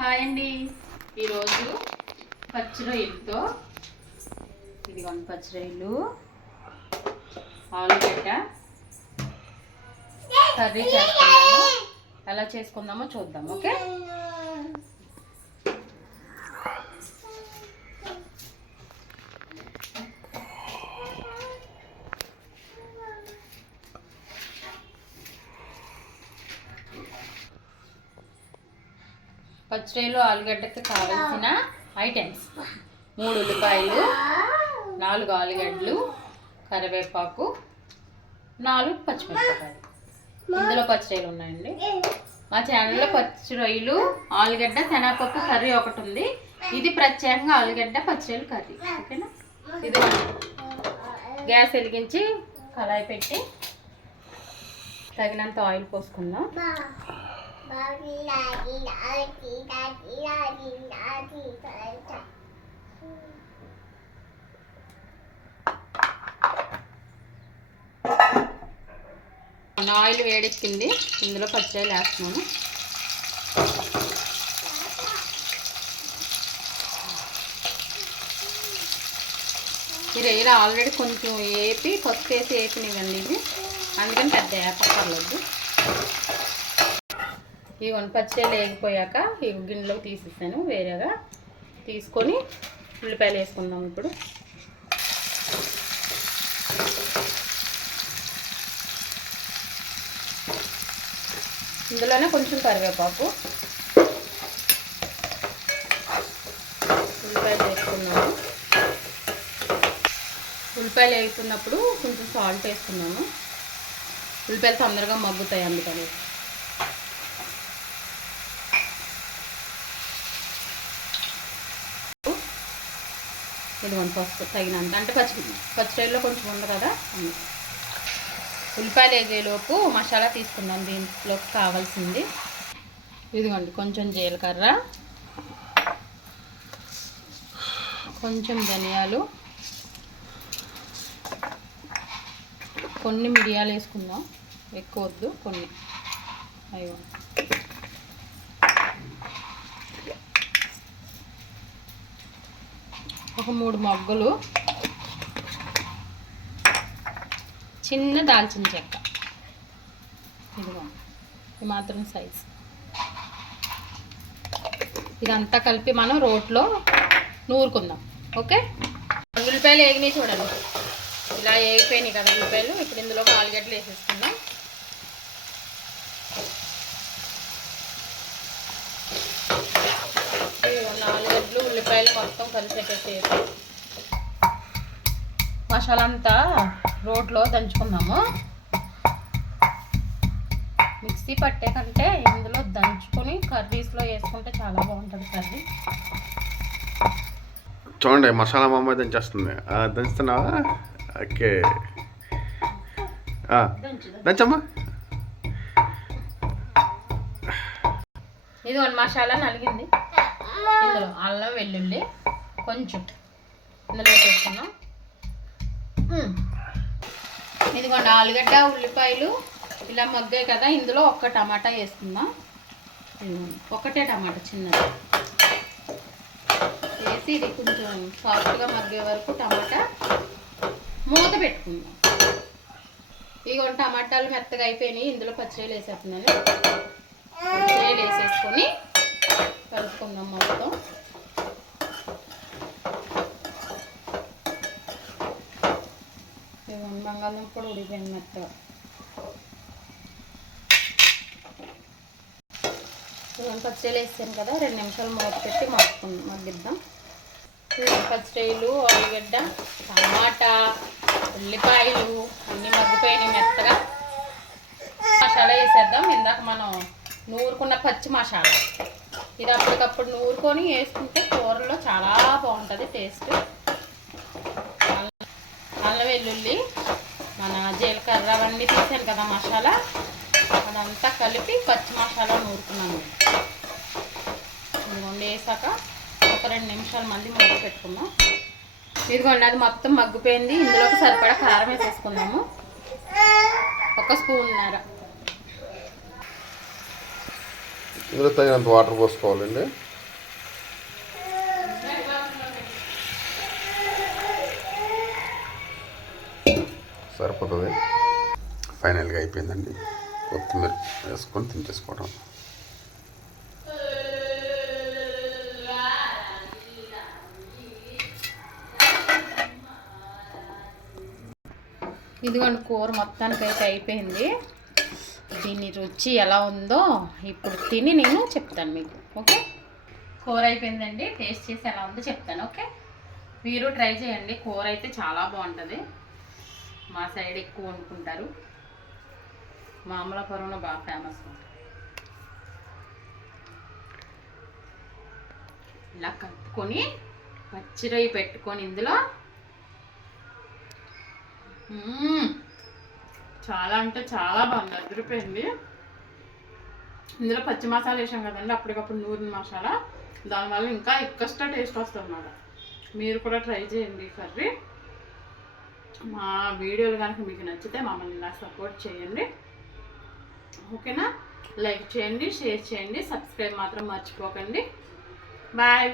Hi అండి. ఈరోజు పచ్చి రొయ్యలతో ఇదిగోండి పచ్చి రొయ్యలు ఆలుగడ్డ కర్రీ చేస్తున్నాము. ఎలా చేసుకుందామో చూద్దాం. ఓకే, పచ్చిరొయ్యలు ఆలుగడ్డకి కావాల్సిన ఐటమ్స్: 3 ఉల్లిపాయలు, 4 ఆలుగడ్డలు, కరివేపాకు, 4 పచ్చిమిరపకాయలు. ఇందులో పచ్చిరొయ్యలు ఉన్నాయండి. మా ఛానల్లో పచ్చిరొయ్యలు ఆలుగడ్డ శనగపప్పు కర్రీ ఒకటి ఉంది. ఇది ప్రత్యేకంగా ఆలుగడ్డ పచ్చిరొయ్యలు కర్రీ. ఓకేనా? ఇది గ్యాస్ వెలిగించి కళాయి పెట్టి తగినంత ఆయిల్ పోసుకుందాం. ఆయిల్ వేడెక్కింది. ఇందులో పచ్చిరొయ్యలు వేస్తున్నాను. ఈ రొయ్యలు ఆల్రెడీ కొంచెం వేపి పసుపు వేసి వేపినివ్వండి. ఇది అందుకని పెద్ద వేపక్కర్లేదు. ఈ పచ్చిరొయ్యలు వేగిపోయాక ఈ గిన్నెలోకి తీసేసాను. వేరేగా తీసుకొని ఉల్లిపాయలు వేసుకుందాం. ఇప్పుడు ఇందులోనే కొంచెం కరివేపాకు, ఉల్లిపాయలు వేసుకున్నాము. ఉల్లిపాయలు వేస్తున్నప్పుడు కొంచెం సాల్ట్ వేసుకున్నాము. ఉల్లిపాయలు తొందరగా మగ్గుతాయి అందుకని. ఇదిగోండి పసుపు తగినంత, అంటే పచ్చిరొయ్యలో కొంచెం ఉంది కదా. ఉల్లిపాయలు వేగేలోపు మసాలా తీసుకుందాం. దీంట్లోకి కావాల్సింది ఇదిగోండి కొంచెం జీలకర్ర, కొంచెం ధనియాలు, కొన్ని మిరియాలు వేసుకుందాం. ఎక్కువ వద్దు, కొన్ని. అయ్యో, ఒక 3 మొగ్గలు, చిన్న దాల్చిన చెక్క. ఇదిగో ఈ మాత్రం సైజ్. ఇదంతా కలిపి మనం రోట్లో నూరుకుందాం. ఓకే, ఉల్లిపాయలు వేగినాయి చూడండి. ఇలా వేగిపోయినాయి కదా ఉల్లిపాయలు. ఇప్పుడు ఇందులో ఆలుగడ్డలు వేసేసుకుందాం. ఆలుగడ్డలు ఉల్లిపాయలు మొత్తం కలిసేటట్టు మసాలా అంతా రోట్లో దంచుకుందాము. మిక్సీ పట్టే కంటే ఇందులో దంచుకొని కర్రీస్లో వేసుకుంటే చాలా బాగుంటుంది కర్రీ. చూడండి, మసాలా మా అమ్మాయి దంచేస్తుంది. దంచుతున్నావా? ఓకే, దంచమ్మా. ఇది 1 మసాలా నలిగింది. ఇందులో అల్లం వెల్లుల్లి కొంచెం ఇందులో వేసుకున్నాం. ఇదిగోండి ఆలుగడ్డ ఉల్లిపాయలు ఇలా మగ్గాయి కదా. ఇందులో 1 టమాటా వేసుకుందాం. ఒకటే టమాటా చిన్నది వేసి ఇది కొంచెం సాఫ్ట్గా మగ్గే వరకు టమాటా మూత పెట్టుకుందాం. ఇదిగోండి టమాటాలు మెత్తగా అయిపోయినాయి. ఇందులో పచ్చిరొయ్యలు వేసేస్తున్నాను. పచ్చిరొయ్యలు వేసేసుకొని కలుపుకుందాం మొత్తం. బంగాళదుంప కూడా ఉడిపోయింది మెత్తగా. పచ్చిరొయ్యలు వేసాను కదా, 2 నిమిషాలు మూత పెట్టి మగ్గిద్దాం. పచ్చిరొయ్యలు, ఆలుగడ్డ, టమాటా, ఉల్లిపాయలు అన్నీ మగ్గిపోయినాయి మెత్తగా. మసాలా వేసేద్దాం. ఇందాక మనం నూరుకున్న పచ్చి మసాలా. ఇది అప్పటికప్పుడు నూరుకొని వేసుకుంటే కూరలో చాలా బాగుంటుంది టేస్ట్. అల్లం వెల్లుల్లి, మన జీలకర్ర అవన్నీ తీసాను కదా మసాలా, అదంతా కలిపి పచ్చి మసాలా నూరుకున్నాను. ఇదిగోండి వేసాక ఒక 2 నిమిషాలు మళ్ళీ మూత పెట్టుకుందాం. ఇదిగోండి అది మొత్తం మగ్గిపోయింది. ఇందులోకి సరిపడా కారం వేసేసుకుందాము. 1 స్పూన్నర. ఇందులో తగినంత వాటర్ పోసుకోవాలండి. అయిపోతుంది. ఫైనల్గా అయిపోయిందండి. కొత్తిమీర వేసుకొని తినేసుకోవడం. ఇదిగోండి కూర మొత్తానికి అయితే అయిపోయింది. దీని రుచి ఎలా ఉందో ఇప్పుడు తిని నేను చెప్తాను మీకు. ఓకే, కూర అయిపోయిందండి. టేస్ట్ చేసి ఎలా ఉందో చెప్తాను. ఓకే, మీరు ట్రై చేయండి. కూర అయితే చాలా బాగుంటుంది. మా సైడ్ ఎక్కువ వండుకుంటారు. మా అమలాపురంలో బాగా ఫేమస్. ఇలా కలుపుకొని పచ్చిరొయ్య పెట్టుకొని ఇందులో చాలా అంటే చాలా బాగుంది. అదిరిపోయింది. ఇందులో పచ్చి మసాలా వేసాం కదండి, అప్పటికప్పుడు నూరిన మసాలా. దానివల్ల ఇంకా ఎక్స్ట్రా టేస్ట్ వస్తుంది అన్నమాట. మీరు కూడా ట్రై చేయండి కర్రీ. మా వీడియోలు కనుక మీకు నచ్చితే మమ్మల్ని ఇలా సపోర్ట్ చేయండి. ఓకేనా? లైక్ చేయండి, షేర్ చేయండి, సబ్స్క్రైబ్ మాత్రం మర్చిపోకండి. బాయ్.